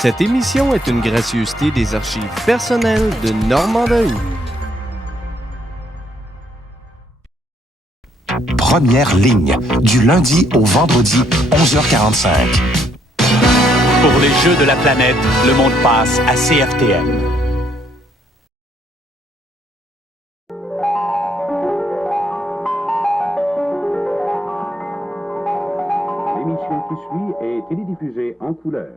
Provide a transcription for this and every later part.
Cette émission est une gracieuseté des archives personnelles de Normand Dahou. Première ligne, du lundi au vendredi, 11h45. Pour les Jeux de la planète, le monde passe à CFTM. L'émission qui suit est télédiffusée en couleur.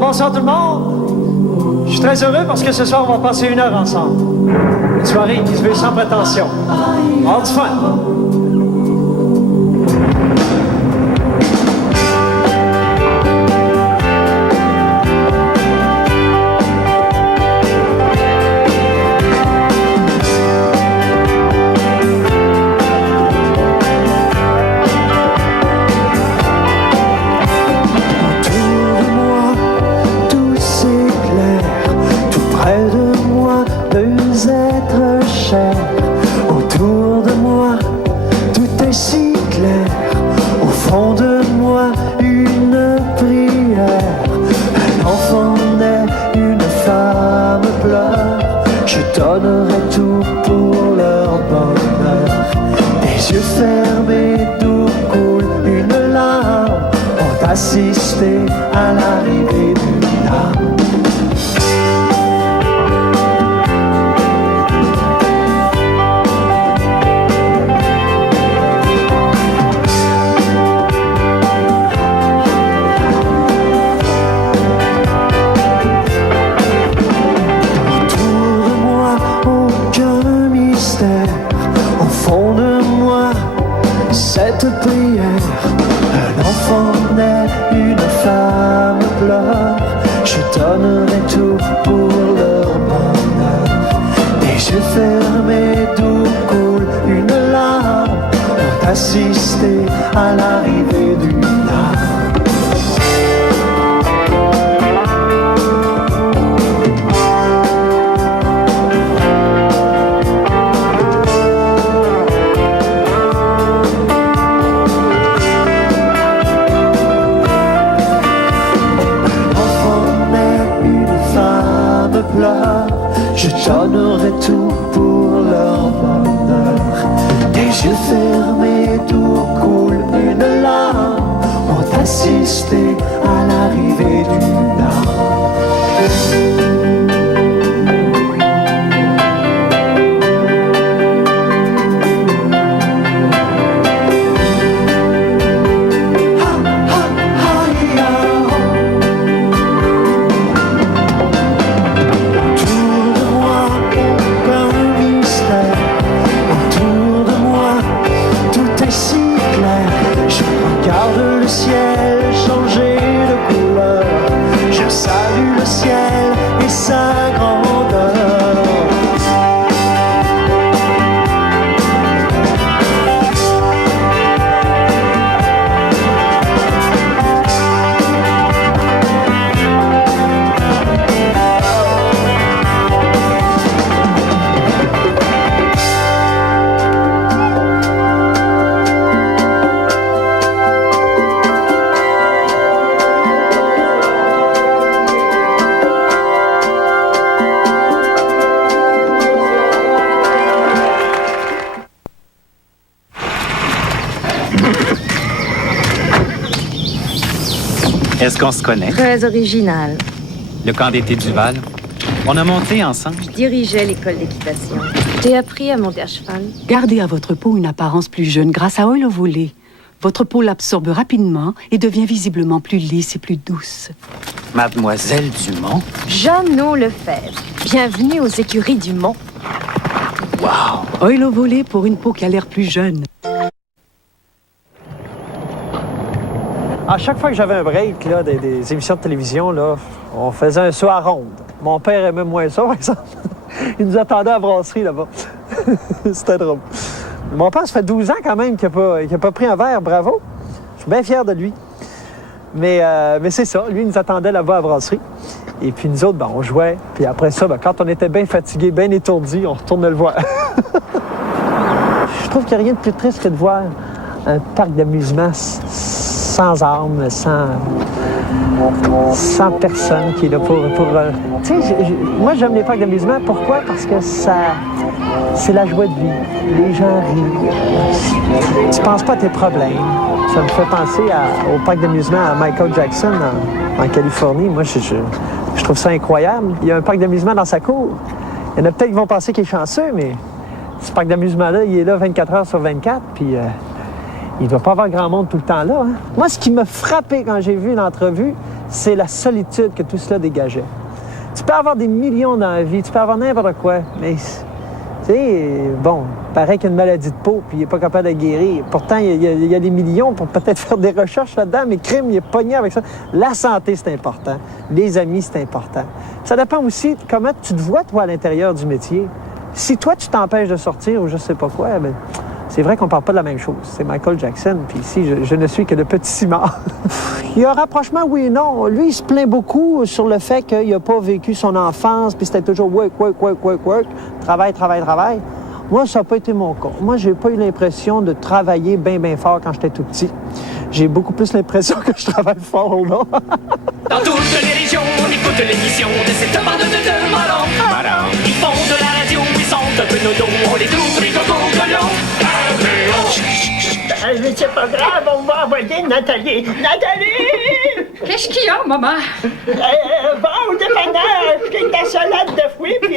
Bonsoir tout le monde. Je suis très heureux parce que ce soir, on va passer 1 heure ensemble. Une soirée qui se veut sans prétention. All du fun. Autour de moi, tout est si clair. Au fond de moi, une prière. Un enfant naît, une femme pleure. Je donnerai tout pour leur bonheur. Des yeux fermés, d'où coule une larme. Ont assisté à l'arrivée d'une âme. Cette prière, un enfant naît, une femme pleure. Je donnerai tout pour leur bonheur. Des yeux fermés, d'où coule une larme. Ont assisté à l'arrivée d'une âme. Je donnerai tout pour leur bonheur. Des yeux fermés, d'où coule une larme. Ont assisté à l'arrivée d'une âme. Est-ce qu'on se connaît? Très original. Le camp d'été du Val. On a monté ensemble. Je dirigeais l'école d'équitation. J'ai appris à monter à cheval. Gardez à votre peau une apparence plus jeune grâce à Oil Ovulé. Votre peau l'absorbe rapidement et devient visiblement plus lisse et plus douce. Mademoiselle Dumont? Jeannot Lefebvre. Bienvenue aux écuries du Mont. Wow! Oil Ovolé pour une peau qui a l'air plus jeune. À chaque fois que j'avais un break là, des émissions de télévision, là, on faisait un saut à ronde. Mon père aimait moins ça, par exemple. Il nous attendait à la brasserie là-bas. C'était drôle. Mon père, ça fait 12 ans quand même qu'il n'a pas pris un verre, bravo. Je suis bien fier de lui. Mais c'est ça, lui, il nous attendait là-bas à la brasserie. Et puis nous autres, ben, on jouait. Puis après ça, ben, quand on était bien fatigués, bien étourdis, on retournait le voir. Je trouve qu'il n'y a rien de plus triste que de voir un parc d'amusement sans âme, sans personne qui est là pour tu sais, moi, j'aime les parcs d'amusement. Pourquoi? Parce que c'est la joie de vie. Les gens rient. Tu penses pas à tes problèmes. Ça me fait penser au parc d'amusement à Michael Jackson en Californie. Moi, je trouve ça incroyable. Il y a un parc d'amusement dans sa cour. Il y en a peut-être qui vont penser qu'il est chanceux, mais ce parc d'amusement-là, il est là 24 heures sur 24, puis il ne doit pas avoir grand monde tout le temps là. Hein? Moi, ce qui m'a frappé quand j'ai vu l'entrevue, c'est la solitude que tout cela dégageait. Tu peux avoir des millions dans la vie, tu peux avoir n'importe quoi, mais, tu sais, bon, paraît qu'il y a une maladie de peau, puis il n'est pas capable de guérir. Pourtant, il y a des millions pour peut-être faire des recherches là-dedans, mais crime, il est pogné avec ça. La santé, c'est important. Les amis, c'est important. Ça dépend aussi de comment tu te vois, toi, à l'intérieur du métier. Si toi, tu t'empêches de sortir ou je sais pas quoi, bien, c'est vrai qu'on parle pas de la même chose. C'est Michael Jackson, puis ici, je ne suis que le petit ciment. Il y a un rapprochement, oui et non. Lui, il se plaint beaucoup sur le fait qu'il n'a pas vécu son enfance, puis c'était toujours work, travail. Moi, ça n'a pas été mon cas. Moi, j'ai pas eu l'impression de travailler bien fort quand j'étais tout petit. J'ai beaucoup plus l'impression que je travaille fort ou non. Dans toutes les régions, on écoute l'émission de cette bande de malins. Ils font de la radio, ils sont un peu nos dos, on les trouve rigolos. C'est pas grave, on va envoyer Nathalie. Nathalie! Qu'est-ce qu'il y a, maman? Va au dépanneur, acheter de la salade de fruits, puis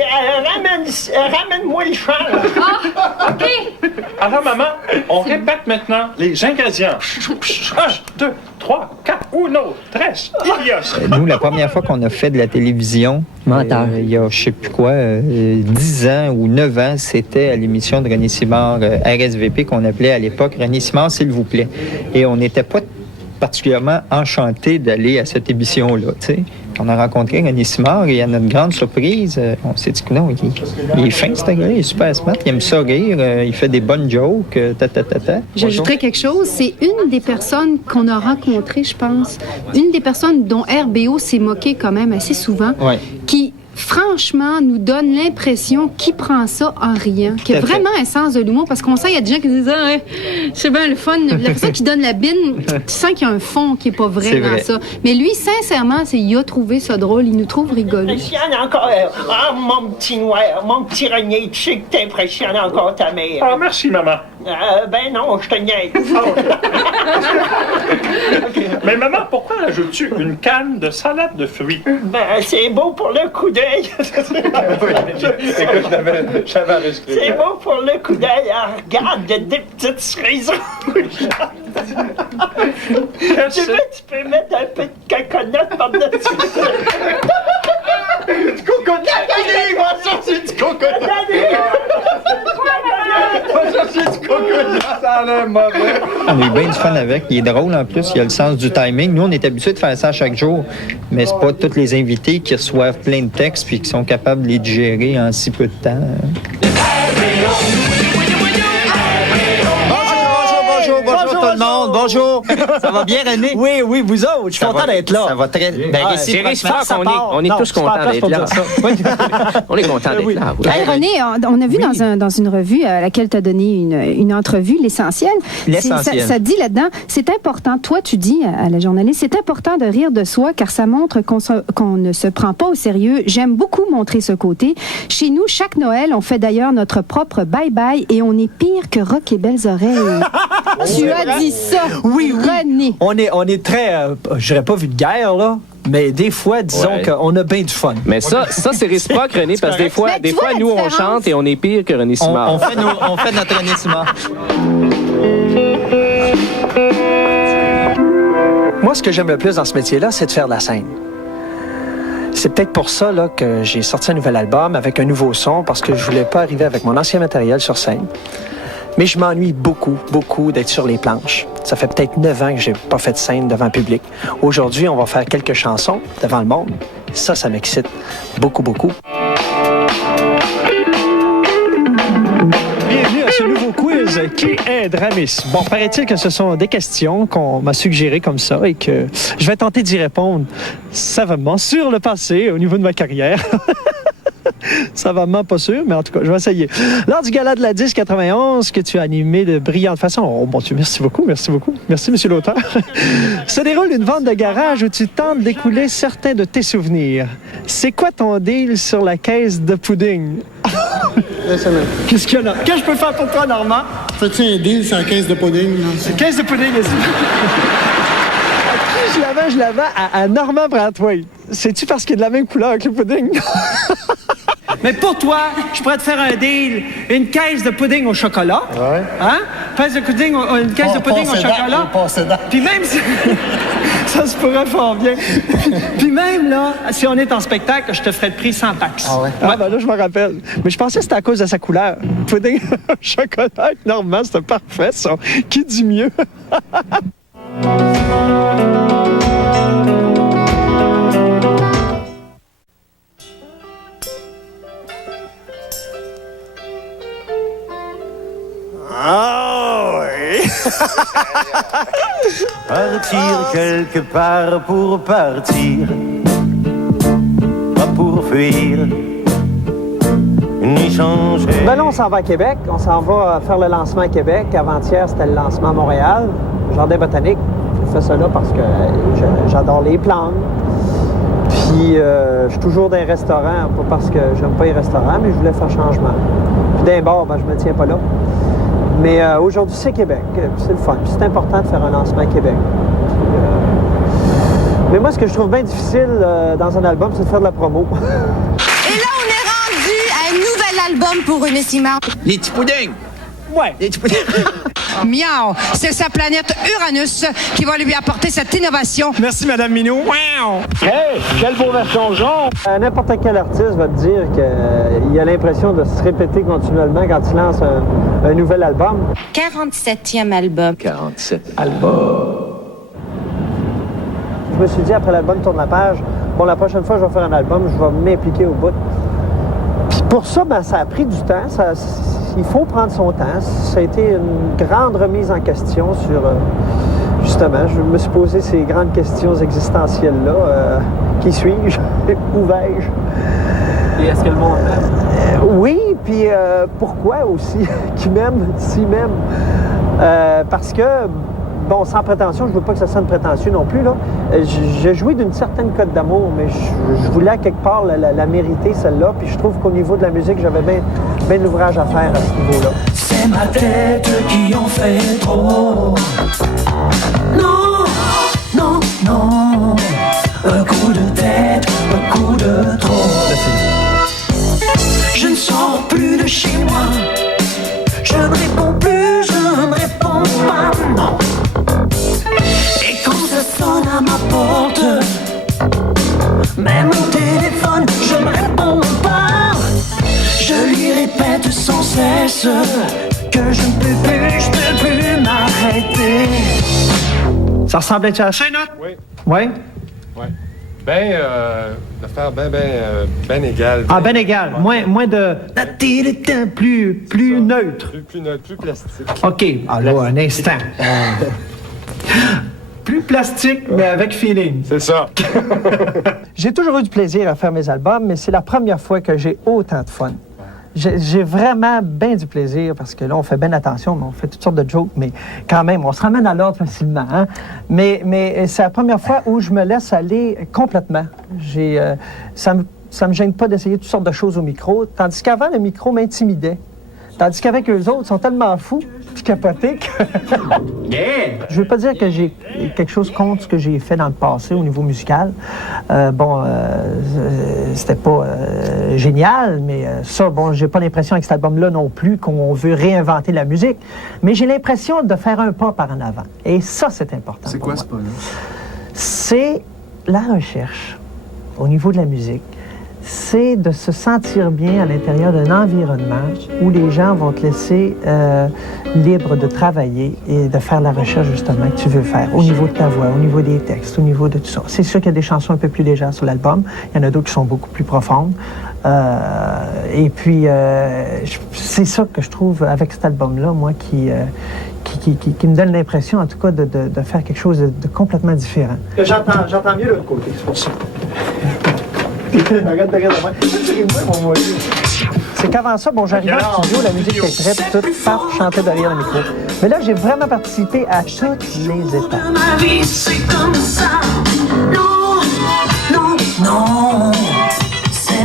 ramène-moi le champ. Ah, OK. Alors, maman, on répète maintenant les ingrédients. 1, 2, 3, 4, 1, 3. Nous, la première fois qu'on a fait de la télévision, il y a, je sais plus quoi, 10 ans ou 9 ans, c'était à l'émission de René Simard, RSVP, qu'on appelait à l'époque René Simard, s'il vous plaît. Et on n'était pas particulièrement enchantés d'aller à cette émission-là, tu sais. On a rencontré René Simard et à notre grande surprise, on s'est dit que non, il est fin, ce gars-là, il est super smart, il aime ça rire, il fait des bonnes jokes, J'ajouterais quelque chose, c'est une des personnes qu'on a rencontrées, je pense, une des personnes dont RBO s'est moqué quand même assez souvent, qui franchement, nous donne l'impression qu'il prend ça en riant, qu'il y a vraiment un sens de l'humour, parce qu'on sent qu'il y a des gens qui disent « Ah, ouais, c'est bien le fun ». La personne qui donne la bine, tu sens qu'il y a un fond qui n'est pas vrai dans ça. Mais lui, sincèrement, il a trouvé ça drôle, il nous trouve rigolos. Il y en a encore, mon petit noir, mon petit René, tu sais que t'impressionnes encore ta mère. Ah, merci, maman. Ben non, je te niaise. Mais maman, pourquoi ajoutes-tu une canne de salade de fruits? Ben, c'est beau pour le coup d'œil. C'est beau pour le coup d'œil. Regarde, des petites cerises rouges. Tu peux mettre un peu de coconut par-dessus. Du coconut! Nathalie, va chercher du coconut! Va chercher du coconut! Ça a l'air mauvais. On a eu bien du fun avec. Il est drôle en plus, il a le sens du timing. Nous, on est habitués de faire ça chaque jour, mais c'est pas tous les invités qui reçoivent plein de textes puis qui sont capables de les digérer en si peu de temps. Bonjour tout le monde, bonjour. Ça va bien, René? Oui, vous autres, je suis content d'être là. Ça va très bien. C'est réciproque, on est tous contents d'être là. On est contents d'être là. Hey, René, on a vu dans une revue à laquelle tu as donné une entrevue, l'essentiel. Ça dit là-dedans, c'est important, toi tu dis à la journaliste, c'est important de rire de soi car ça montre qu'on ne se prend pas au sérieux. J'aime beaucoup montrer ce côté. Chez nous, chaque Noël, on fait d'ailleurs notre propre bye-bye et on est pire que Rock et Belles Oreilles. Tu as dit ça, oui. René. On est très, je dirais pas vulgaire, là. Mais des fois, disons qu'on a bien du fun. Mais ça c'est réciproque, René, parce que des fois, nous, on chante et on est pire que René Simard. On fait notre René Simard. Moi, ce que j'aime le plus dans ce métier-là, c'est de faire de la scène. C'est peut-être pour ça là, que j'ai sorti un nouvel album avec un nouveau son, parce que je voulais pas arriver avec mon ancien matériel sur scène. Mais je m'ennuie beaucoup d'être sur les planches. Ça fait peut-être 9 ans que j'ai pas fait de scène devant le public. Aujourd'hui, on va faire quelques chansons devant le monde. Ça m'excite beaucoup. Bienvenue à ce nouveau quiz. Qui est Dramis? Bon, paraît-il que ce sont des questions qu'on m'a suggérées comme ça et que je vais tenter d'y répondre savamment sur le passé au niveau de ma carrière. Savamment pas sûr, mais en tout cas, je vais essayer. Lors du gala de la 1091 que tu as animé de brillante façon, oh mon Dieu, merci beaucoup. Merci, monsieur l'auteur. Se déroule une vente de garage où tu tentes d'écouler certains de tes souvenirs. C'est quoi ton deal sur la caisse de pudding? Qu'est-ce qu'il y en a? Qu'est-ce que je peux faire pour toi, Normand? Fais-tu un deal sur la caisse de pudding? C'est caisse de pudding, ici. Je la vends à Normand Brathwaite. C'est-tu parce qu'il est de la même couleur que le pudding? Mais pour toi, je pourrais te faire un deal. Une caisse de pudding au chocolat. Ouais. Hein? Une caisse de pudding au chocolat. Puis même si... ça se pourrait fort bien. Puis même là, si on est en spectacle, je te ferais le prix sans taxe. Ah ouais? Ah ben là, je me rappelle. Mais je pensais que c'était à cause de sa couleur. Pudding au chocolat avec Normand, c'était parfait, ça. Qui dit mieux? Ah oui! Partir quelque part pour partir, pas pour fuir, ni changer. Ben là, on s'en va à Québec. On s'en va faire le lancement à Québec. Avant-hier, c'était le lancement à Montréal, Jardin botanique. J'ai fait ça là parce que j'adore les plantes. Puis, je suis toujours dans les restaurants, pas parce que j'aime pas les restaurants, mais je voulais faire changement. Puis d'un bord, ben, je me tiens pas là. Mais aujourd'hui, c'est Québec. C'est le fun. Puis c'est important de faire un lancement à Québec. Puis, mais moi, ce que je trouve bien difficile dans un album, c'est de faire de la promo. Et là, on est rendu à un nouvel album pour René Simard. Les petits puddings. Ouais. Les petits puddings. Miaou, c'est sa planète Uranus qui va lui apporter cette innovation. Merci, Madame Minou. Wow! Hey, quelle beau version jaune! N'importe quel artiste va te dire qu'il a l'impression de se répéter continuellement quand il lance un nouvel album. 47e album. 47 albums. Je me suis dit, après l'album Tourne la page, bon, la prochaine fois que je vais faire un album, je vais m'impliquer au bout. Puis pour ça, ben, ça a pris du temps. Il faut prendre son temps. Ça a été une grande remise en question sur... justement, je me suis posé ces grandes questions existentielles-là. Qui suis-je? Où vais-je? Et est-ce que le monde m'aime? Oui, puis pourquoi aussi? Qui m'aime, s'il m'aime? Parce que, bon, sans prétention, je veux pas que ça sonne prétentieux non plus, là. J'ai joué d'une certaine cote d'amour, mais je voulais à quelque part la mériter, celle-là, puis je trouve qu'au niveau de la musique, j'avais bien de l'ouvrage à faire à ce niveau-là. C'est ma tête qui en fait trop. Non, non, non. Un coup de tête, un coup de trop. Je ne sors plus de chez moi. Je ne réponds plus, je ne réponds pas, non. Et quand ça sonne à ma porte, même au téléphone, je ne réponds pas. Je lui répète sans cesse que je ne peux plus m'arrêter. Ça ressemblait à ça, note? Oui. Oui? Oui. L'affaire ben égale. Ah, ben égal. Ouais. Moins de... Plus neutre. Plus neutre, plus plastique. OK. Alors, un instant. Plus plastique, mais avec feeling. C'est ça. J'ai toujours eu du plaisir à faire mes albums, mais c'est la première fois que j'ai autant de fun. J'ai vraiment bien du plaisir parce que là, on fait bien attention, mais on fait toutes sortes de jokes, mais quand même, on se ramène à l'ordre facilement. Hein? Mais c'est la première fois où je me laisse aller complètement. Ça me gêne pas d'essayer toutes sortes de choses au micro, tandis qu'avant, le micro m'intimidait. Tandis qu'avec eux autres, ils sont tellement fous puis capotés que... Yeah! Je veux pas dire que j'ai quelque chose contre ce que j'ai fait dans le passé au niveau musical. C'était pas génial, mais ça, bon, j'ai pas l'impression avec cet album-là non plus qu'on veut réinventer la musique. Mais j'ai l'impression de faire un pas par en avant. Et ça, c'est important. C'est quoi ce pas-là? c'est la recherche au niveau de la musique. C'est de se sentir bien à l'intérieur d'un environnement où les gens vont te laisser libre de travailler et de faire la recherche justement que tu veux faire, au niveau de ta voix, au niveau des textes, au niveau de tout ça. C'est sûr qu'il y a des chansons un peu plus légères sur l'album, il y en a d'autres qui sont beaucoup plus profondes. Et puis, c'est ça que je trouve avec cet album-là, moi, qui me donne l'impression, en tout cas, de faire quelque chose de complètement différent. J'entends mieux l'autre côté, c'est pour ça. C'est qu'avant ça, bon, j'arrivais en studio, la musique était prête, tout, paf, je chantais derrière le micro. Mais là, j'ai vraiment participé à toutes les étapes. Ma vie, c'est comme ça. Non, non, non.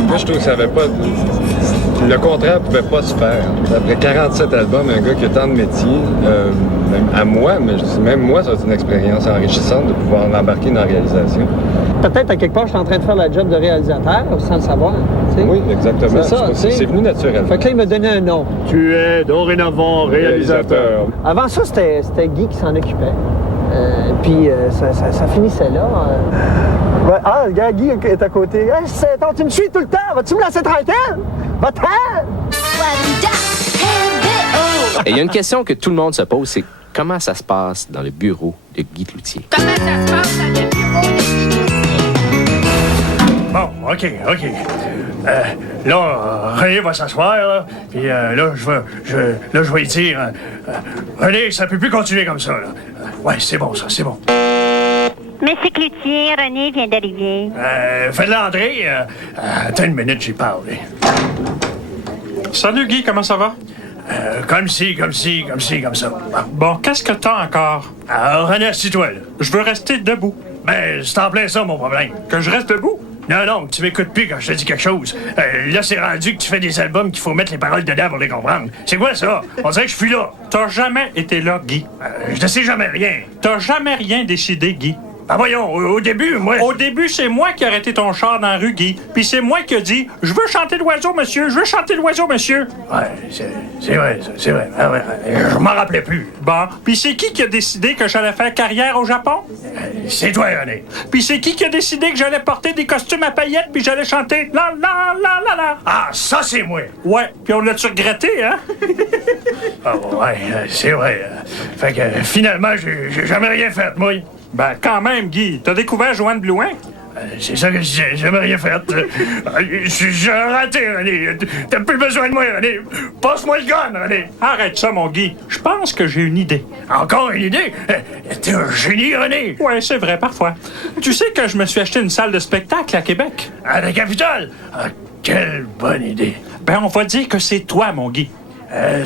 Moi, je trouve que ça avait pas... Le contraire pouvait pas se faire. Après 47 albums, un gars qui a tant de métiers, même à moi, mais même moi, ça va être une expérience enrichissante de pouvoir m'embarquer dans la réalisation. Peut-être, à quelque part, je suis en train de faire la job de réalisateur, sans le savoir. T'sais. Oui, exactement. C'est ça, c'est venu naturellement. Fait que là, il m'a donné un nom. Tu es dorénavant réalisateur. Avant ça, c'était Guy qui s'en occupait. Puis ça finissait là. Ouais, le gars, Guy est à côté. Hey, tu me suis tout le temps. Vas-tu me laisser tranquille? Va-t'en! Et il y a une question que tout le monde se pose, c'est comment ça se passe dans le bureau de Guy Cloutier? Comment ça se passe dans le bureau de Guy Cloutier? Bon, OK. Là, René va s'asseoir, là, puis là, je vais lui dire... René, ça peut plus continuer comme ça, là. Ouais, c'est bon, ça, c'est bon. Monsieur Cloutier, René vient d'arriver. Faites l'entrée. Attends une minute, j'y parle. Salut Guy, comment ça va? Comme ça. Bon, qu'est-ce que t'as encore? René, assis-toi, là. Je veux rester debout. Ben, c'est en plein ça, mon problème. Que je reste debout? Non, tu m'écoutes plus quand je te dis quelque chose. Là, c'est rendu que tu fais des albums qu'il faut mettre les paroles dedans pour les comprendre. C'est quoi ça? On dirait que je suis là. T'as jamais été là, Guy. Je ne sais jamais rien. T'as jamais rien décidé, Guy. Ben voyons, au début, moi... Au début, c'est moi qui ai arrêté ton char dans la rue, Guy. Puis c'est moi qui ai dit « Je veux chanter l'oiseau, monsieur! Je veux chanter l'oiseau, monsieur! » Ouais, c'est vrai, ça, c'est vrai. Ah, ouais, je m'en rappelais plus. Bon, puis c'est qui a décidé que j'allais faire carrière au Japon? C'est toi, René. Puis c'est qui a décidé que j'allais porter des costumes à paillettes puis j'allais chanter « La la la la la ». Ah, ça, c'est moi. Ouais, puis on l'a-tu regretté, hein? Ah, ouais, c'est vrai. Fait que finalement, j'ai jamais rien fait, moi. Ben, quand même, Guy. T'as découvert Joanne Blouin? C'est ça que je disais, j'ai jamais rien fait. J'ai raté, René. T'as plus besoin de moi, René. Passe-moi le gun, René. Arrête ça, mon Guy. Je pense que j'ai une idée. Encore une idée? T'es un génie, René. Ouais, c'est vrai, parfois. Tu sais que je me suis acheté une salle de spectacle à Québec? À la capitale? Ah, quelle bonne idée. Ben, on va dire que c'est toi, mon Guy.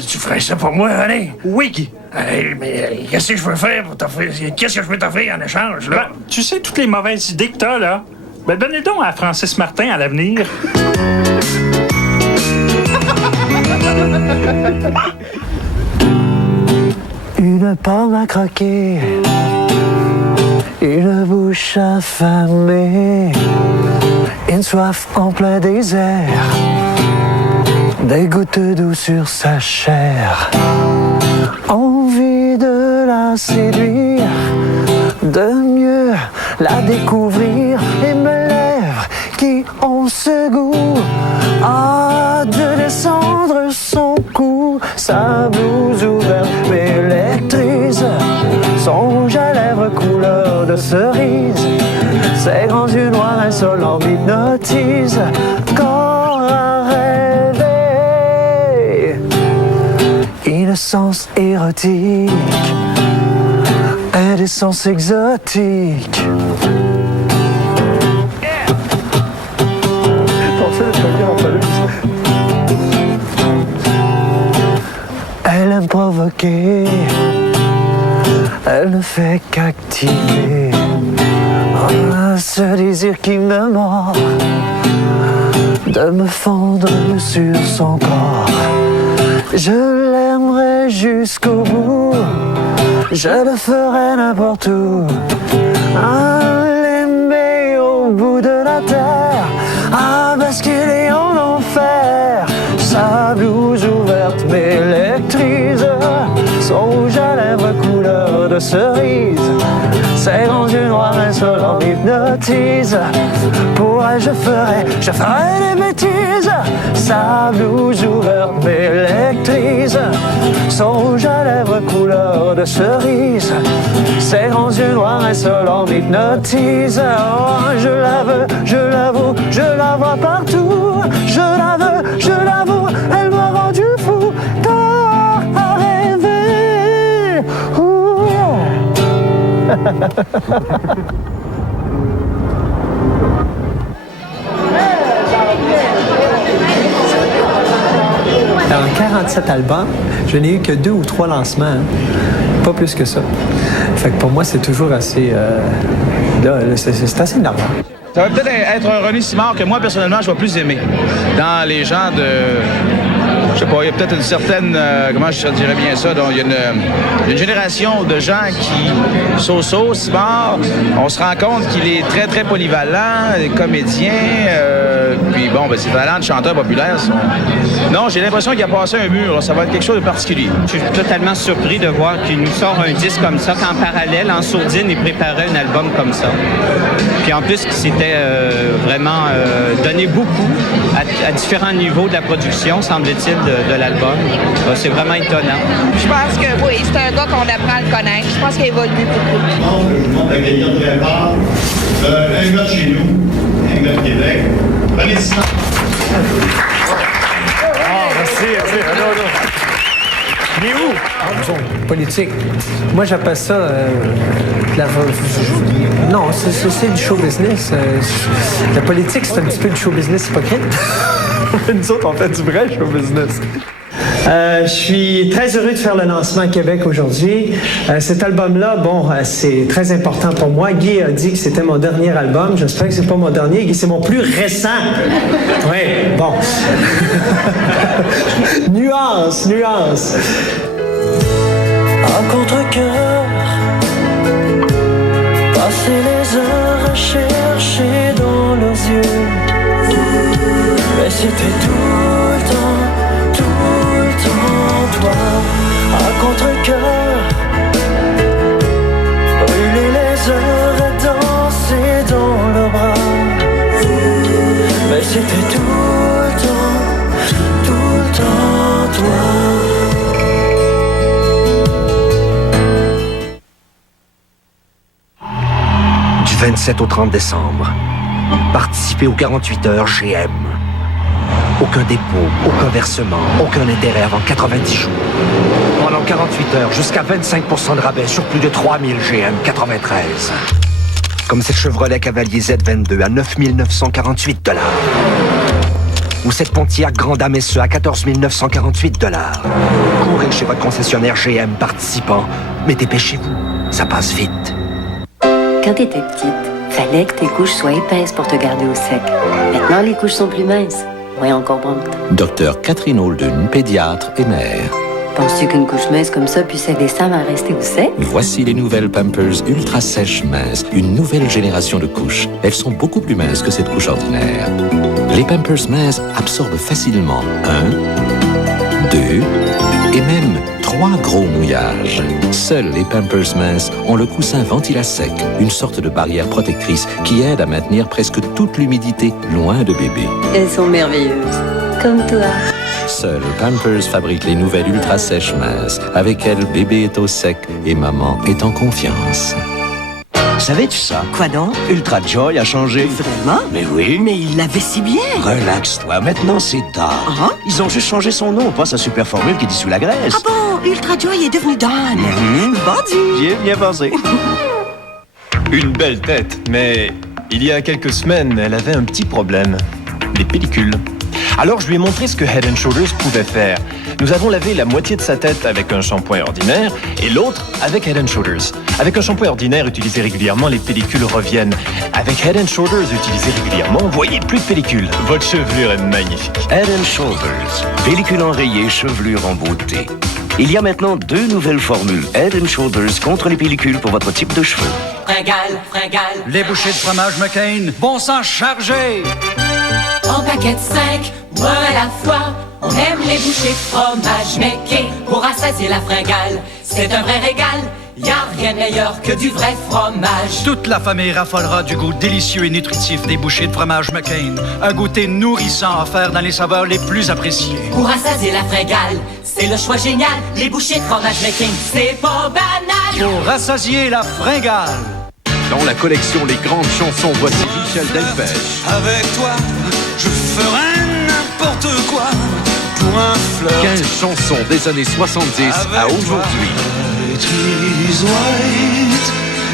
Tu ferais ça pour moi, René? Oui, Guy. Mais qu'est-ce que je peux faire pour t'offrir? Qu'est-ce que je peux t'offrir en échange, là? Ben, tu sais toutes les mauvaises idées que t'as, là? Ben, donnez donc à Francis Martin à l'avenir. Une pomme à croquer, une bouche affamée, une soif en plein désert, des gouttes d'eau sur sa chair. Envie de la séduire, de mieux la découvrir, et mes lèvres qui ont ce goût, de descendre son cou. Sa blouse ouverte m'électrise, son rouge à lèvres couleur de cerise, ses grands yeux noirs insolents m'hypnotisent. Corps à rêver, innocence érotique, indécence exotique. Elle aime provoquer, elle ne fait qu'activer ce désir qui me mord, de me fondre sur son corps. Je l'aimerai jusqu'au bout, je le ferai n'importe où, l'aimer au bout de la terre, basculer en enfer. Sa blouse ouverte m'électrise, son rouge à lèvres couleur couleur de cerise. C'est rendu noir et insolent m'hypnotise. Pourquoi je ferais des bêtises. Sa blouse ouverte m'électrise. Son rouge à lèvres couleur de cerise. Ses grands yeux noirs insolents m'hypnotisent. Oh, je la veux, je l'avoue, je la vois partout. Je la veux, je l'avoue, elle m'a rendu fou. Tard à rêver. Dans 47 albums, je n'ai eu que 2 ou 3 lancements. Hein. Pas plus que ça. Fait que pour moi, c'est toujours assez... c'est assez normal. Ça va peut-être être un René Simard que moi, personnellement, je vais plus aimer. Dans les gens de... Je sais pas, il y a peut-être une certaine... comment je dirais bien ça? Donc, il y a une génération de gens qui... Simard, on se rend compte qu'il est très, très polyvalent, comédien, puis bon, ben, ses talents de chanteur populaire sont... Non, j'ai l'impression qu'il a passé un mur. Là. Ça va être quelque chose de particulier. Je suis totalement surpris de voir qu'il nous sort un disque comme ça, qu'en parallèle, en sourdine, il préparait un album comme ça. Puis en plus, qu'il s'était vraiment donné beaucoup à différents niveaux de la production, semble-t-il, de l'album. C'est vraiment étonnant. Je pense que oui, c'est un gars qu'on apprend à le connaître. Je pense qu'il évolue beaucoup. Je vous montre accueillir très fort un gars de chez nous, un gars de Québec, René Simard. Merci. Il est où? Politique. Moi, j'appelle ça... Non, c'est du show business. La politique, c'est un petit peu du show business hypocrite. Nous autres, on fait du vrai show business. Je suis très heureux de faire le lancement à Québec aujourd'hui. Cet album-là, c'est très important pour moi. Guy a dit que c'était mon dernier album. J'espère que c'est pas mon dernier. Guy, c'est mon plus récent. Oui, bon. Nuance. À contre-cœur, passer les heures à chercher dans leurs yeux. Mais c'était tout le temps toi. À contre-cœur, brûler les heures et danser dans leurs bras. Mais c'était tout le temps toi. Du 27 au 30 décembre, participez aux 48 heures GM. Aucun dépôt, aucun versement, aucun intérêt avant 90 jours. Pendant 48 heures, jusqu'à 25% de rabais sur plus de 3000 GM 93. Comme cette Chevrolet Cavalier Z22 à 9 948 $. Ou cette Pontiac Grand Dame SE à 14 948 $. Courez chez votre concessionnaire GM participant, mais dépêchez-vous, ça passe vite. Quand t'étais petite, fallait que tes couches soient épaisses pour te garder au sec. Maintenant, les couches sont plus minces. Oui, encore bon. Docteur Catherine Holden, pédiatre et mère. Penses-tu qu'une couche mince comme ça puisse aider Sam à rester au sec? Voici les nouvelles Pampers Ultra Sèches Minces, une nouvelle génération de couches. Elles sont beaucoup plus minces que cette couche ordinaire. Les Pampers minces absorbent facilement 1, 2 et même 3 gros mouillages. Seuls les Pampers minces ont le coussin Ventilà-Sec, une sorte de barrière protectrice qui aide à maintenir presque toute l'humidité loin de bébé. Elles sont merveilleuses, comme toi. Seul Pampers fabrique les nouvelles ultra sèches minces. Avec elles, bébé est au sec et maman est en confiance. Savais-tu ça? Quoi donc? Ultra Joy a changé. Vraiment? Mais oui. Mais il l'avait si bien. Relaxe-toi, maintenant c'est tard. Ah? Ils ont juste changé son nom, pas sa super formule qui dissout la graisse. Ah bon? Ultra Joy est devenu Dawn. Vendu. J'y ai bien pensé. Une belle tête, mais il y a quelques semaines, elle avait un petit problème. Les pellicules. Alors je lui ai montré ce que Head & Shoulders pouvait faire. Nous avons lavé la moitié de sa tête avec un shampoing ordinaire et l'autre avec Head & Shoulders. Avec un shampoing ordinaire utilisé régulièrement, les pellicules reviennent. Avec Head & Shoulders utilisé régulièrement, voyez, plus de pellicules. Votre chevelure est magnifique. Head & Shoulders, pellicule enrayée, chevelure en beauté. Il y a maintenant 2 nouvelles formules Head & Shoulders contre les pellicules pour votre type de cheveux. Fringale. Les bouchées de fromage McCain vont s'en charger. En paquet de 5, moi à la fois. On aime les bouchées de fromage McCain pour rassasier la fringale. C'est un vrai régal. y a rien de meilleur que du vrai fromage. Toute la famille raffolera du goût délicieux et nutritif des bouchées de fromage McCain. Un goûter nourrissant offert dans les saveurs les plus appréciées. Pour rassasier la fringale, c'est le choix génial. Les bouchées de fromage McCain, c'est pas banal. Pour rassasier la fringale. Dans la collection Les Grandes Chansons, voici Michel Delpech. Avec toi, je ferai n'importe quoi pour un fleur. 15 chansons des années 70 à aujourd'hui.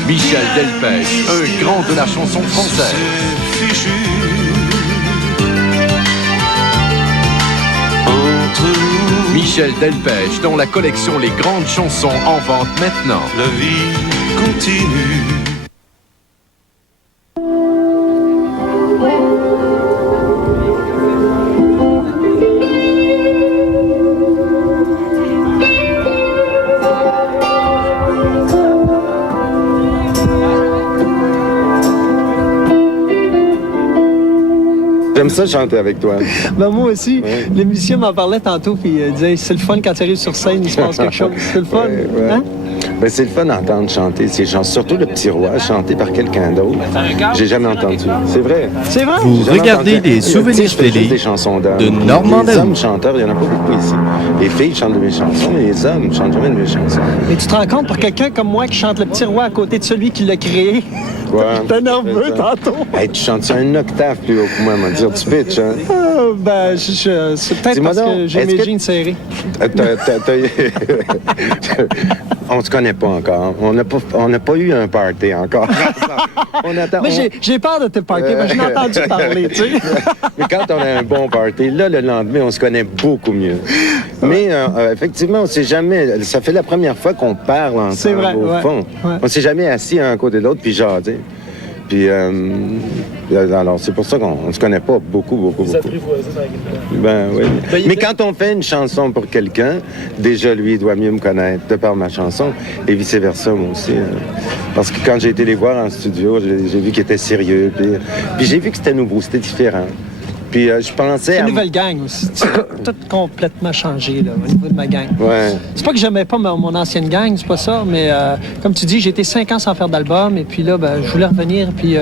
Michel Delpech, un grand de la chanson française. Michel Delpech dans la collection Les Grandes Chansons en vente maintenant. La vie continue. J'aime ça chanter avec toi. Ben moi aussi. Ouais. Le musicien m'en parlait tantôt, puis il disait c'est le fun quand tu arrives sur scène, il se passe quelque chose. C'est le fun. Ouais. Hein? Ben, c'est le fun d'entendre chanter ces chansons, surtout le petit roi chanté par quelqu'un d'autre. J'ai jamais entendu. C'est vrai. C'est vrai? Vous regardez des souvenirs télé des chansons d'hommes. De Normand Les hommes chanteurs, il n'y en a pas beaucoup ici. Les filles chantent de mes chansons, mais les hommes ne chantent jamais de mes chansons. Mais tu te rends compte, pour quelqu'un comme moi qui chante le petit roi à côté de celui qui l'a créé, ouais, j'étais nerveux tantôt. Hey, tu chantes ça une octave plus haut que moi, me dire du pitch, hein? Ben, c'est peut-être parce que j'ai mes jeans serrés. On se connaît pas encore. On n'a pas eu un party encore. Mais j'ai peur de te party, mais je l'ai entendu parler, tu sais. Mais quand on a un bon party, là, le lendemain, on se connaît beaucoup mieux. Mais effectivement, on s'est jamais... Ça fait la première fois qu'on parle ensemble, c'est vrai, au fond. Ouais. On s'est jamais assis un côté de l'autre puis jasé. Puis, alors, c'est pour ça qu'on ne se connaît pas beaucoup. Ben oui. Mais quand on fait une chanson pour quelqu'un, déjà, lui, il doit mieux me connaître de par ma chanson, et vice-versa, moi aussi. Parce que quand j'ai été les voir en studio, j'ai vu qu'ils étaient sérieux, puis j'ai vu que c'était nouveau, c'était différent. Puis je pensais c'est une nouvelle gang aussi. Tout complètement changé là, au niveau de ma gang. Ouais. C'est pas que j'aimais pas mon ancienne gang, c'est pas ça, mais comme tu dis, j'ai été 5 ans sans faire d'album, et puis là, ben, je voulais revenir, puis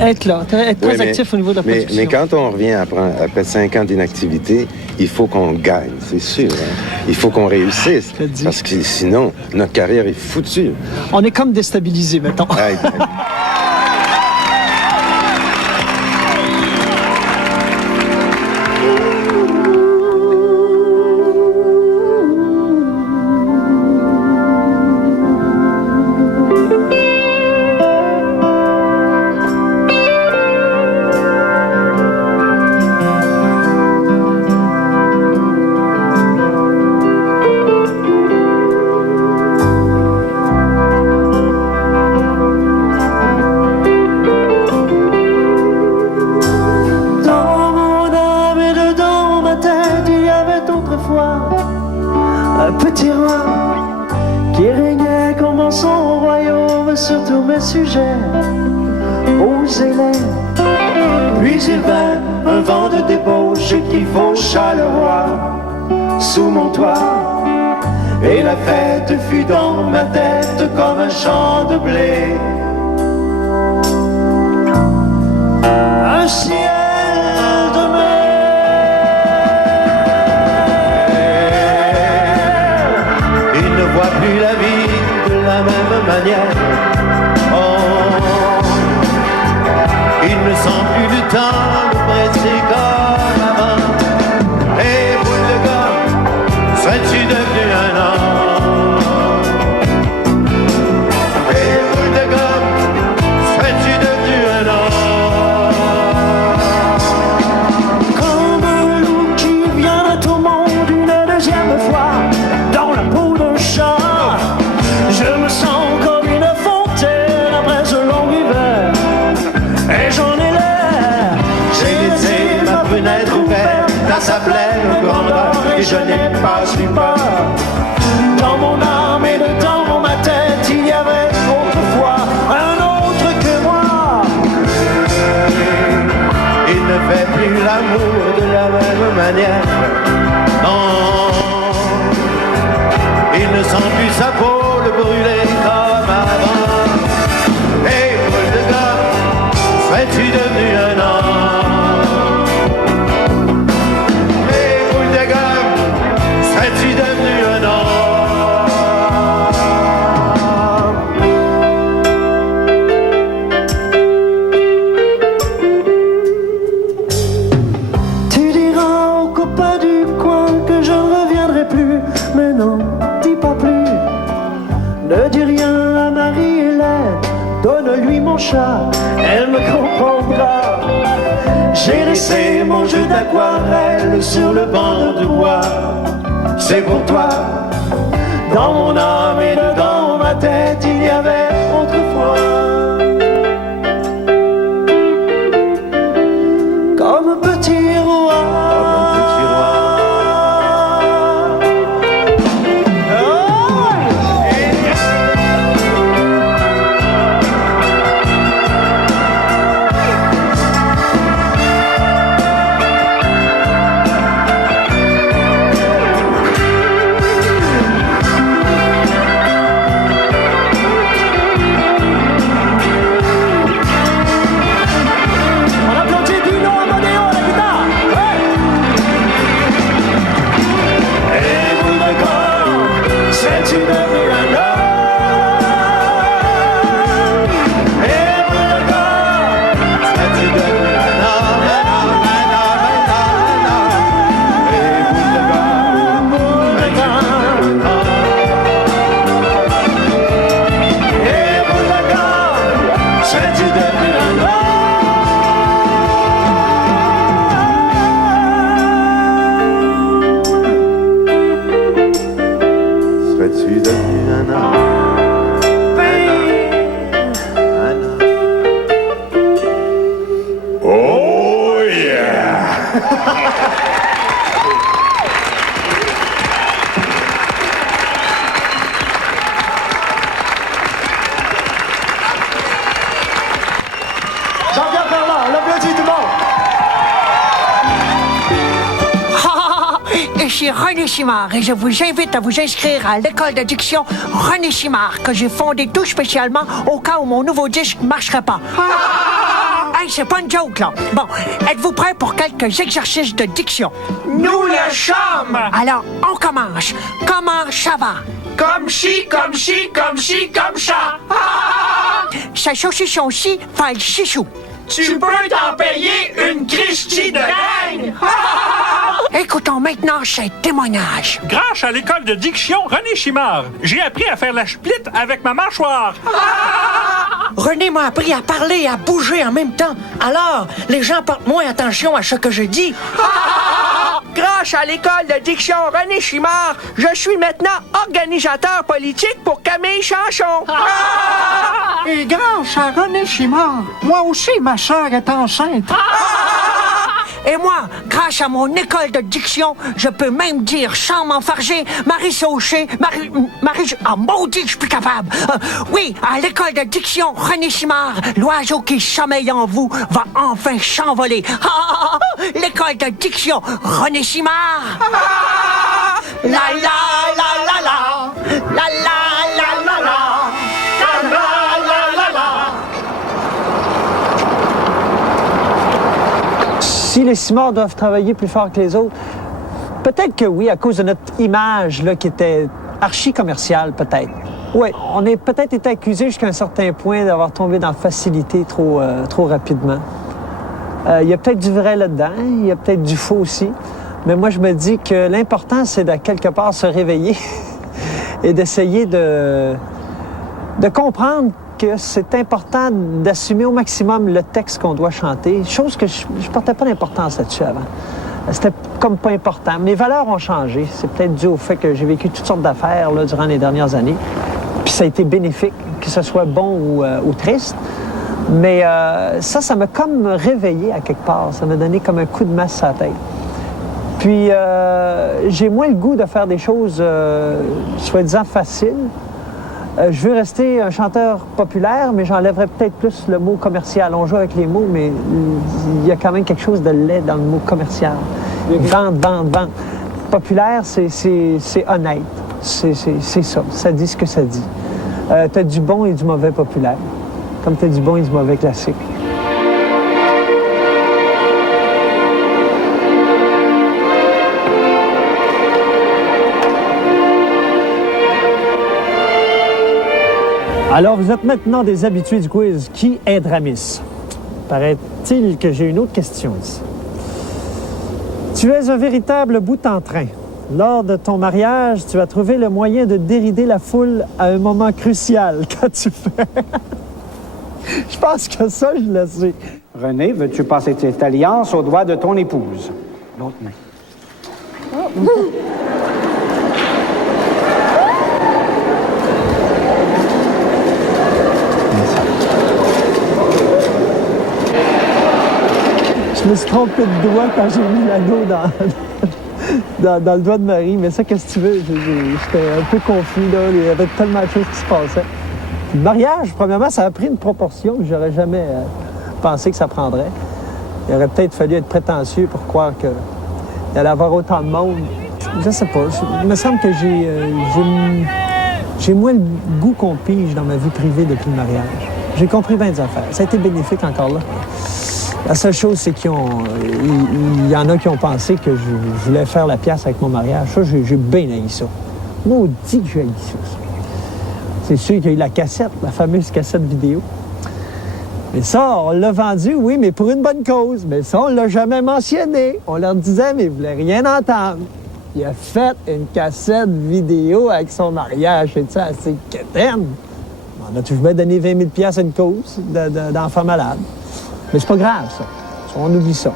être là, être très actif au niveau de la production. Mais quand on revient après 5 ans d'inactivité, il faut qu'on gagne, c'est sûr. Hein? Il faut qu'on réussisse, parce que sinon, notre carrière est foutue. On est comme déstabilisés, mettons. Je n'ai pas eu peur. Dans mon âme et dans ma tête, il y avait autrefois un autre que moi. Il ne fait plus l'amour de la même manière. Non, il ne sens plus sa peau le brûler comme avant. Et boule de gomme, serais-tu devenu un homme? Et boule de gomme, serais-tu devenu un homme? Tu diras aux copains du coin que je ne reviendrai plus, mais non, dis pas plus. Ne dis rien à Marie-Hélène, donne-lui mon chat, elle me comprendra. J'ai laissé mon jeu d'aquarelle sur le banc de bois. C'est pour toi, dans mon âme et dans ma tête, il y avait autrefois comme un petit roi. Serais-tu devenu un homme? Oh yeah! Jean-Pierre Ferland, on l'applaudit tout le monde. Ici René Simard et je vous invite à vous inscrire à l'école de diction René Simard que j'ai fondée tout spécialement au cas où mon nouveau disque ne marcherait pas. Hey, c'est pas une joke, là. Bon, êtes-vous prêts pour quelques exercices de diction? Nous le sommes! Alors, on commence. Comment ça va? Comme ci, comme ci, comme ci, comme ça! Ce saucisson-ci fait 6 sous. Tu peux t'en payer une Christie de gang! Écoutons maintenant ce témoignage. Grâce à l'école de diction René Simard, j'ai appris à faire la split avec ma mâchoire. René m'a appris à parler et à bouger en même temps. Alors, les gens portent moins attention à ce que je dis. Grâce à l'école de diction René Simard, je suis maintenant organisateur politique pour Camille Chanson. Et grâce à René Simard, moi aussi, ma sœur est enceinte. Et moi, grâce à mon école de diction, je peux même dire sans m'enfarger, Marie Sauché, Marie... Ah, maudit, je suis plus capable. Oui, à l'école de diction René Simard, l'oiseau qui sommeille en vous va enfin s'envoler. L'école de diction René Simard. La la la la la, la la la la la, la la la la la. Si les Simards doivent travailler plus fort que les autres, peut-être que oui, à cause de notre image là, qui était archi-commerciale, peut-être. Oui, on est peut-être été accusé jusqu'à un certain point d'avoir tombé dans la facilité trop rapidement. Il y a peut-être du vrai là-dedans, il y a peut-être du faux aussi. Mais moi, je me dis que l'important, c'est de quelque part se réveiller et d'essayer de comprendre que c'est important d'assumer au maximum le texte qu'on doit chanter, chose que je portais pas d'importance là-dessus avant. C'était comme pas important. Mes valeurs ont changé. C'est peut-être dû au fait que j'ai vécu toutes sortes d'affaires là, durant les dernières années. Puis ça a été bénéfique, que ce soit bon ou triste. Mais ça m'a comme réveillé à quelque part. Ça m'a donné comme un coup de masse sur la tête. Puis j'ai moins le goût de faire des choses soi-disant faciles. Je veux rester un chanteur populaire, mais j'enlèverais peut-être plus le mot commercial. On joue avec les mots, mais il y a quand même quelque chose de laid dans le mot commercial. Vente. Populaire, c'est honnête. C'est ça. Ça dit ce que ça dit. T'as du bon et du mauvais populaire. Comme t'as du bon et du mauvais classique. Alors, vous êtes maintenant des habitués du quiz. Qui est Dramis? Paraît-il que j'ai une autre question ici. Tu es un véritable bout en train. Lors de ton mariage, tu as trouvé le moyen de dérider la foule à un moment crucial. Qu'as-tu fait? Je pense que ça, je le sais. René, veux-tu passer cette alliance au doigt de ton épouse? L'autre main. Je me suis trompé de doigt quand j'ai mis l'anneau dans le doigt de Marie, mais ça, qu'est-ce que tu veux? J'étais un peu confus, là. Il y avait tellement de choses qui se passaient. Le mariage, premièrement, ça a pris une proportion que j'aurais jamais pensé que ça prendrait. Il aurait peut-être fallu être prétentieux pour croire qu'il allait y avoir autant de monde. Je sais pas. Il me semble que j'ai moins le goût qu'on pige dans ma vie privée depuis le mariage. J'ai compris bien des affaires. Ça a été bénéfique encore là. La seule chose, c'est qu'il y en a qui ont pensé que je voulais faire la pièce avec mon mariage. Ça, j'ai bien haï ça. Maudit que j'ai haï ça. C'est sûr qu'il y a eu la cassette, la fameuse cassette vidéo. Mais ça, on l'a vendu, oui, mais pour une bonne cause. Mais ça, on l'a jamais mentionné. On leur disait, mais ils voulaient rien entendre. Il a fait une cassette vidéo avec son mariage. C'est ça, assez quétaine. On a toujours donné 20 000 à une cause d'enfants malades. Mais c'est pas grave, ça. On oublie ça.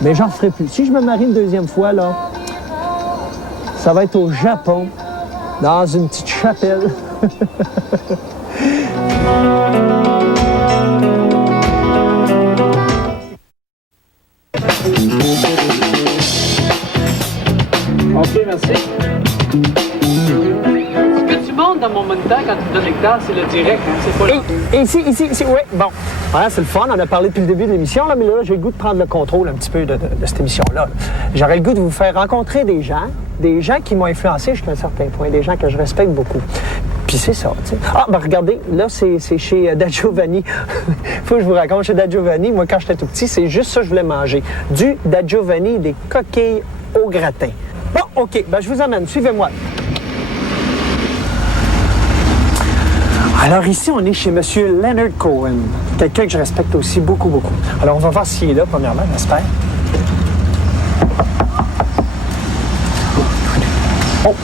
Mais j'en ferai plus. Si je me marie une deuxième fois, là, ça va être au Japon, dans une petite chapelle. OK, merci. Ce que tu montes dans mon moniteur quand tu me donnes l'hectare, c'est le direct, hein? C'est pas là. Ici, oui, bon. Voilà, c'est le fun, on a parlé depuis le début de l'émission, là, mais là, j'ai le goût de prendre le contrôle un petit peu de cette émission-là. J'aurais le goût de vous faire rencontrer des gens qui m'ont influencé jusqu'à un certain point, des gens que je respecte beaucoup. Puis c'est ça, tu sais. Ah, ben regardez, là, c'est chez Da Giovanni. Faut que je vous raconte, chez Da Giovanni, moi, quand j'étais tout petit, c'est juste ça que je voulais manger. Du Da Giovanni, des coquilles au gratin. Bon, OK, ben je vous amène, suivez-moi. Alors ici, on est chez M. Leonard Cohen, quelqu'un que je respecte aussi beaucoup, beaucoup. Alors on va voir s'il est là, premièrement, j'espère. Oh!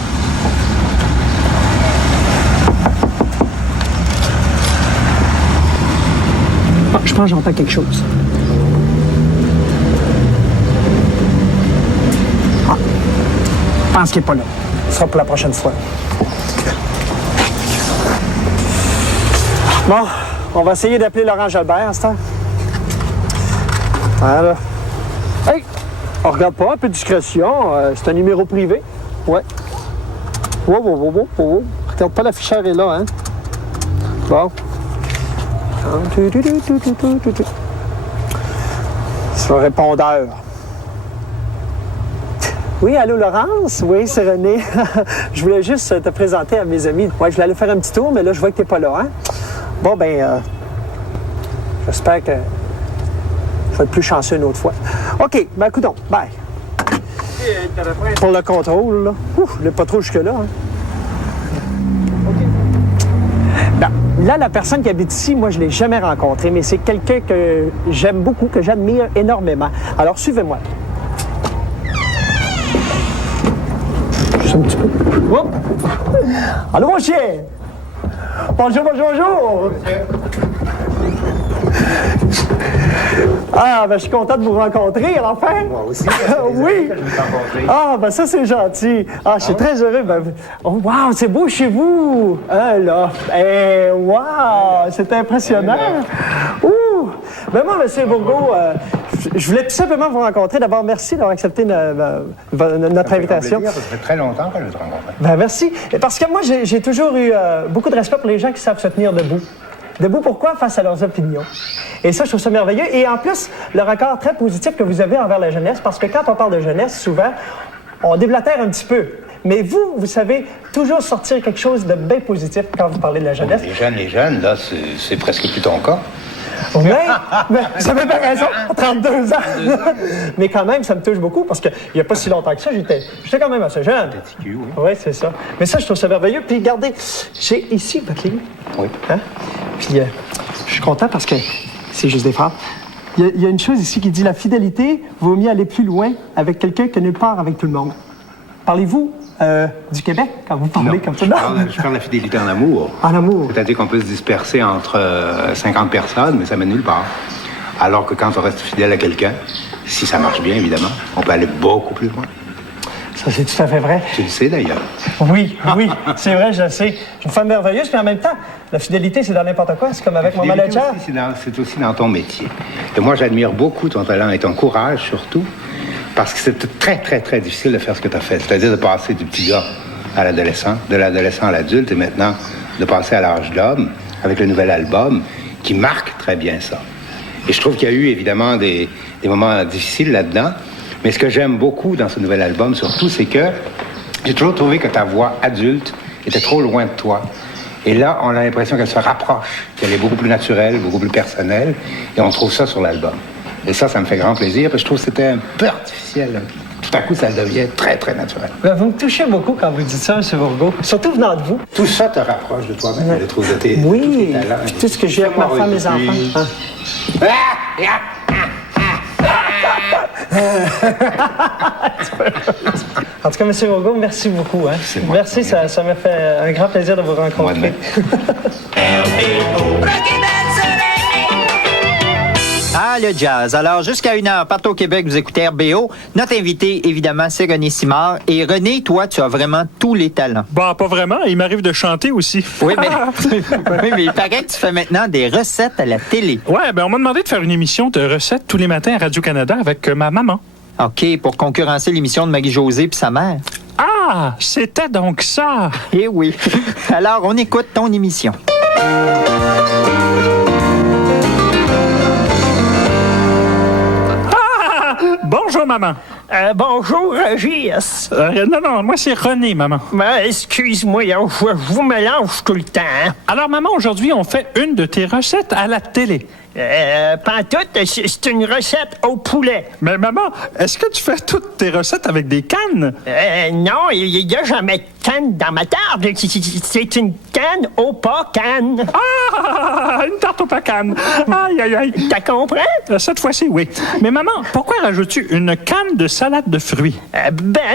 Ah, je pense que j'entends quelque chose. Ah, je pense qu'il n'est pas là. Ce sera pour la prochaine fois. Bon, on va essayer d'appeler Laurent Jalbert à ce temps. Voilà. Hey! On regarde pas, un peu de discrétion. C'est un numéro privé. Ouais. Wow. Regarde pas, l'afficheur est là, hein? Bon. C'est le répondeur. Oui, allô, Laurence? Oui, c'est René. Je voulais juste te présenter à mes amis. Ouais, je voulais aller faire un petit tour, mais là, je vois que t'es pas là, hein? Bon, ben, j'espère que je vais être plus chanceux une autre fois. OK, ben, coudonc, bye. Pour le contrôle, là. Ouf, je l'ai pas trop jusque-là, hein. Ben, là, la personne qui habite ici, moi, je l'ai jamais rencontré, mais c'est quelqu'un que j'aime beaucoup, que j'admire énormément. Alors, suivez-moi. Juste un petit peu. Oh. Allô, mon chien! Bonjour. Ah, ben je suis content de vous rencontrer, enfin. Moi aussi. Oui. Ah, ben ça, c'est gentil. Ah, je suis très heureux. Ben, oh, wow, c'est beau chez vous. Là. Wow, c'est impressionnant. Ouh. Ben moi, M. Bourgault, je voulais tout simplement vous rencontrer. D'abord, merci d'avoir accepté notre invitation. Ça fait très longtemps que je te rencontre. Ben merci. Parce que moi, j'ai toujours eu beaucoup de respect pour les gens qui savent se tenir debout. Debout, pourquoi? Face à leurs opinions. Et ça, je trouve ça merveilleux. Et en plus, le regard très positif que vous avez envers la jeunesse, parce que quand on parle de jeunesse, souvent, on déblatère un petit peu. Mais vous savez toujours sortir quelque chose de bien positif quand vous parlez de la jeunesse. Les jeunes, là, c'est presque plus ton cas. Oui, mais vous avez bien raison, 32 ans. Mais quand même, ça me touche beaucoup parce qu'il n'y a pas si longtemps que ça, j'étais quand même assez jeune. Petit cul, oui. Oui, c'est ça. Mais ça, je trouve ça merveilleux. Puis regardez, j'ai ici votre livre. Oui. Hein? Puis je suis content parce que c'est juste des phrases. Il y a une chose ici qui dit « La fidélité vaut mieux aller plus loin avec quelqu'un que nulle part avec tout le monde ». Parlez-vous du Québec quand vous parlez comme ça? Je parle de la fidélité en amour. En amour. C'est-à-dire qu'on peut se disperser entre 50 personnes, mais ça mène nulle part. Alors que quand on reste fidèle à quelqu'un, si ça marche bien, évidemment, on peut aller beaucoup plus loin. Ça, c'est tout à fait vrai. Tu le sais, d'ailleurs. Oui, c'est vrai, je le sais. Je suis une femme merveilleuse, mais en même temps, la fidélité, c'est dans n'importe quoi. C'est comme avec mon manager. C'est aussi dans ton métier. Et moi, j'admire beaucoup ton talent et ton courage, surtout, parce que c'est très, très, très difficile de faire ce que tu as fait. C'est-à-dire de passer du petit gars à l'adolescent, de l'adolescent à l'adulte, et maintenant de passer à l'âge d'homme avec le nouvel album qui marque très bien ça. Et je trouve qu'il y a eu, évidemment, des moments difficiles là-dedans. Mais ce que j'aime beaucoup dans ce nouvel album, surtout, c'est que j'ai toujours trouvé que ta voix adulte était trop loin de toi. Et là, on a l'impression qu'elle se rapproche, qu'elle est beaucoup plus naturelle, beaucoup plus personnelle, et on trouve ça sur l'album. Et ça me fait grand plaisir, parce que je trouve que c'était un peu artificiel. Tout à coup, ça devient très, très naturel. Vous me touchez beaucoup quand vous dites ça, M. Bourgault, surtout venant de vous. Tout ça te rapproche de toi-même, je trouve, de tes talents. Tout ce que j'ai avec ma femme et mes enfants. En tout cas, M. Bourgault, merci beaucoup. Hein? Merci, ça m'a fait un grand plaisir de vous rencontrer. Ah, le jazz. Alors, jusqu'à 1h, partout au Québec, vous écoutez RBO. Notre invité, évidemment, c'est René Simard. Et René, toi, tu as vraiment tous les talents. Bah, pas vraiment. Il m'arrive de chanter aussi. Oui, mais il paraît que tu fais maintenant des recettes à la télé. Ouais, on m'a demandé de faire une émission de recettes tous les matins à Radio-Canada avec ma maman. OK, pour concurrencer l'émission de Marie-Josée puis sa mère. Ah, c'était donc ça. Eh oui. Alors, on écoute ton émission. Bonjour, maman. Bonjour, Régis. Non, moi, c'est René, maman. Excuse-moi, je vous mélange tout le temps. Hein? Alors, maman, aujourd'hui, on fait une de tes recettes à la télé. Pantoute, c'est une recette au poulet. Mais maman, est-ce que tu fais toutes tes recettes avec des cannes? Non, il n'y a jamais de canne dans ma tarte. C'est une canne au pas canne. Ah, une tarte au pas canne. Aïe, aïe, aïe. T'as compris? Cette fois-ci, oui. Mais maman, pourquoi rajoutes-tu une canne de salade de fruits?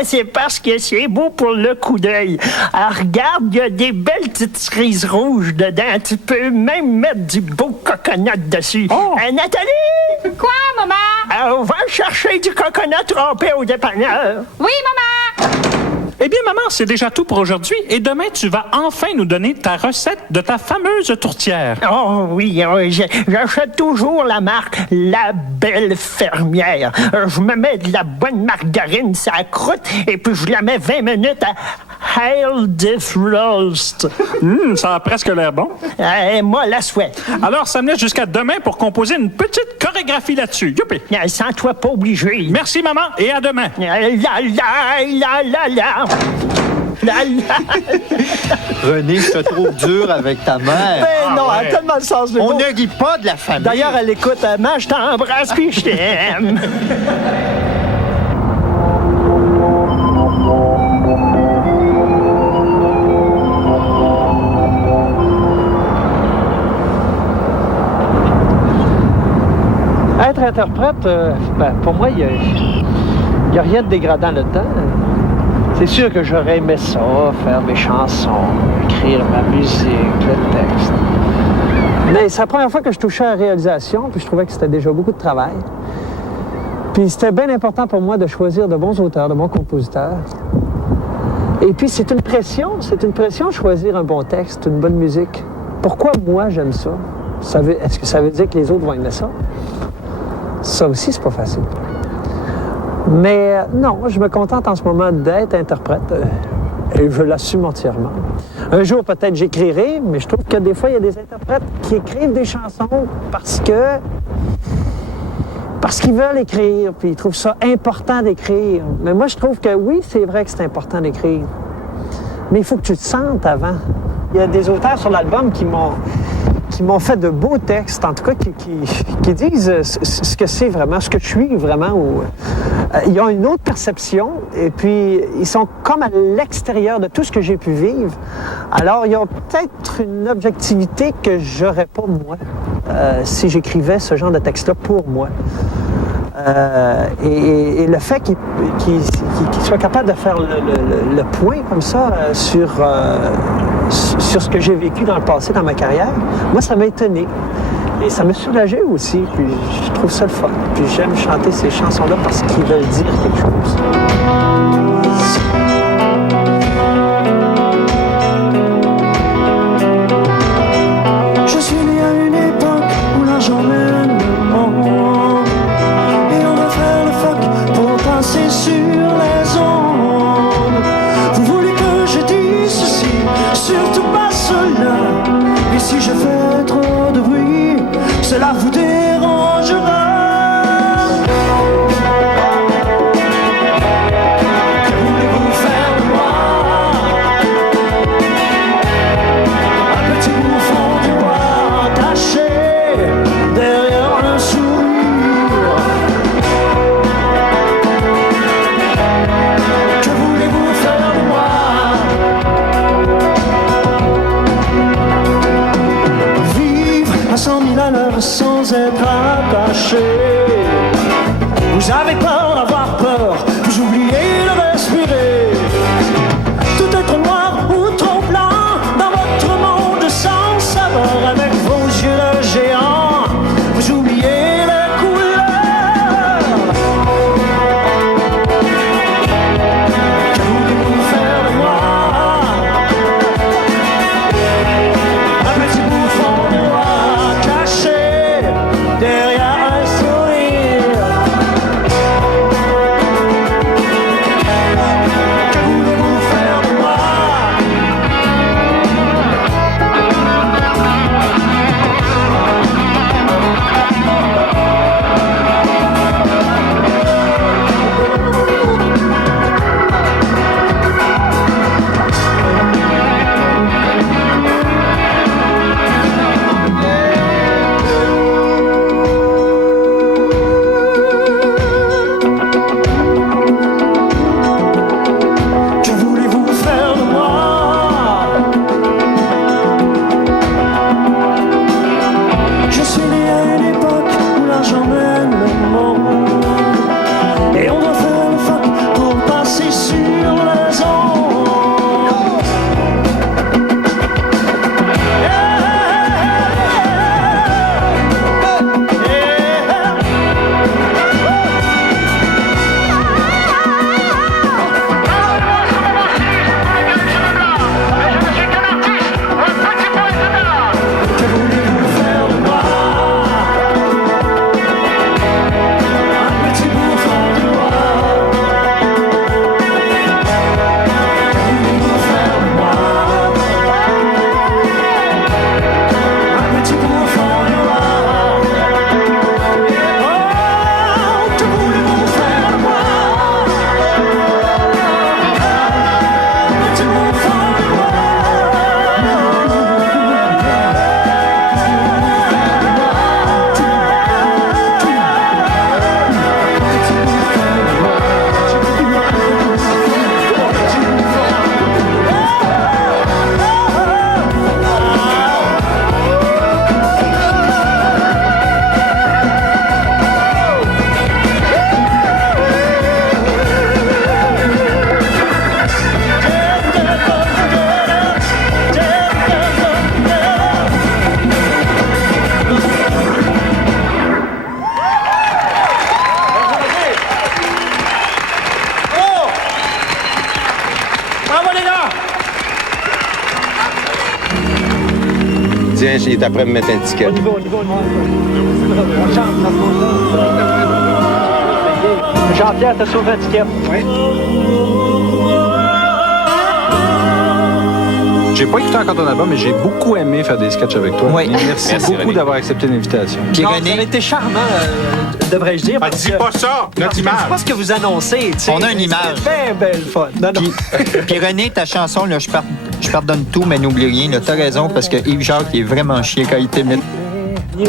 C'est parce que c'est beau pour le coup d'œil. Alors, regarde, il y a des belles petites cerises rouges dedans. Tu peux même mettre du beau coconut dessus. Oh. Nathalie! Quoi, maman? On va chercher du coconut trempé au dépanneur. Oui, maman! Eh bien, maman, c'est déjà tout pour aujourd'hui. Et demain, tu vas enfin nous donner ta recette de ta fameuse tourtière. Oh oui, j'achète toujours la marque La Belle Fermière. Je me mets de la bonne margarine sur la croûte et puis je la mets 20 minutes à Hail Defrost. Ça a presque l'air bon. Moi, la souhaite. Alors, ça me laisse jusqu'à demain pour composer une petite chorégraphie là-dessus. Youpi! Sans toi, pas obligé. Merci, maman, et à demain. René, je te trouve dur avec ta mère. Ben non, elle a tellement le sens de On l'humour. ne rit pas de la famille. D'ailleurs, elle écoute, maman, je t'embrasse puis je t'aime. Être interprète, pour moi, il n'y a rien de dégradant là-dedans. C'est sûr que j'aurais aimé ça, faire mes chansons, écrire ma musique, le texte. Mais c'est la première fois que je touchais à la réalisation, puis je trouvais que c'était déjà beaucoup de travail. Puis c'était bien important pour moi de choisir de bons auteurs, de bons compositeurs. Et puis c'est une pression de choisir un bon texte, une bonne musique. Pourquoi moi j'aime ça? Est-ce que ça veut dire que les autres vont aimer ça? Ça aussi, c'est pas facile. Mais non, je me contente en ce moment d'être interprète et je l'assume entièrement. Un jour, peut-être, j'écrirai, mais je trouve que des fois, il y a des interprètes qui écrivent des chansons parce parce qu'ils veulent écrire, puis ils trouvent ça important d'écrire. Mais moi, je trouve que oui, c'est vrai que c'est important d'écrire. Mais il faut que tu te sentes avant. Il y a des auteurs sur l'album qui m'ont fait de beaux textes, en tout cas, qui disent ce que c'est vraiment, ce que je suis vraiment. Ils ont une autre perception, et puis ils sont comme à l'extérieur de tout ce que j'ai pu vivre. Alors, ils ont peut-être une objectivité que j'aurais pas, moi, si j'écrivais ce genre de texte-là pour moi. Et le fait qu'ils soient capables de faire le point comme ça sur ce que j'ai vécu dans le passé, dans ma carrière, moi, ça m'a étonné. Et ça m'a soulagé aussi, puis je trouve ça le fun. Puis j'aime chanter ces chansons-là parce qu'ils veulent dire quelque chose. Je suis né à une époque où l'argent mène le monde, et on va faire le phoque pour passer sur les ondes. Vous voulez que je dise ceci, surtout pas cela. Et si je fais trop de bruit, cela vous dérangera. Que voulez-vous faire de moi? Un petit bouffon du roi caché derrière un sourire. Que voulez-vous faire de moi? À 100 000 à l'heure sans être attaché. Vous avez peur d'avoir peur, vous oubliez de respirer. Tout être noir ou trop blanc dans votre monde sans saveur. Avec vos yeux de géant, vous oubliez les couleurs. Que voulez-vous faire de moi? Un petit bouffon de roi caché derrière un sourire. Que voulez-vous faire de moi? Que voulez-vous faire de moi? Je suis né à une époque où l'argent mène le monde, et on doit faire le phoque pour passer sur les ondes. Que voulez-vous faire de moi? Un petit bouffon de roi. Que voulez-vous faire de moi? Un petit bouffon de roi. Oh, que voulez-vous faire de moi? Un petit bouffon de roi. Bravo les gars! Tiens, il est après me mettre un ticket. Jean-Pierre, t'as sauvé un ticket. Oui. J'ai pas écouté encore ton album, mais j'ai beaucoup aimé faire des sketchs avec toi. Oui. Merci beaucoup d'avoir accepté l'invitation. Puis Non, René, vous avez été charmant, devrais-je dire. Ben, dis pas ça, notre image. C'est pas ce que vous annoncez. tu sais. On a une image. C'est bien, bien le fun. Non, non. puis René, ta chanson, là, je pardonne tout, mais n'oublie rien. Là, t'as raison, parce que Yves Jacques il est vraiment chier quand il t'imite.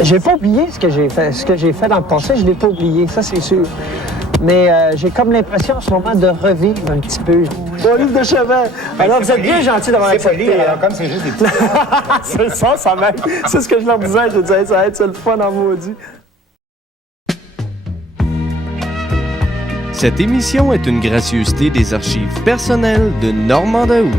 J'ai pas oublié ce que j'ai fait. Ce que j'ai fait dans le passé, je l'ai pas oublié, ça c'est sûr. Mais j'ai comme l'impression en ce moment de revivre un petit peu. Mon livre de chevet. Alors vous êtes bien gentil d'avoir accepté. Alors, comme c'est juste des petits... C'est ça même. C'est ce que je leur disais. Je disais, ça va être le fun en maudit. Cette émission est une gracieuseté des archives personnelles de Normand Daoust.